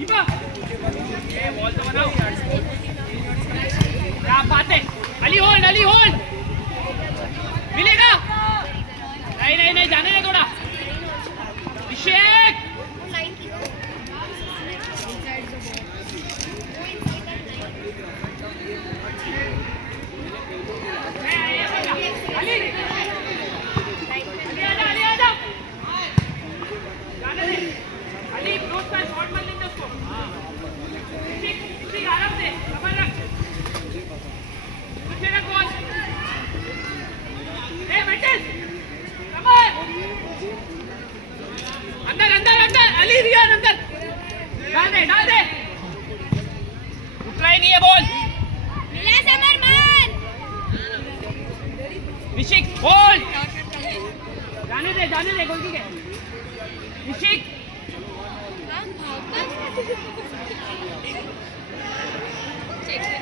ये बॉल तो बनाओ। क्या बात है, अली होल्ड, अली होल्ड, मिलेगा? नहीं नहीं नहीं, जाने दे थोड़ा। अभिषेक अंदर अंदर अंदर, अली रियान अंदर, डाल दे डाल दे, उठ रहा ही नहीं है बॉल। मिला समरमान, ऋषिक होल्ड, जाने दे गोलकी के। ऋषिक चेक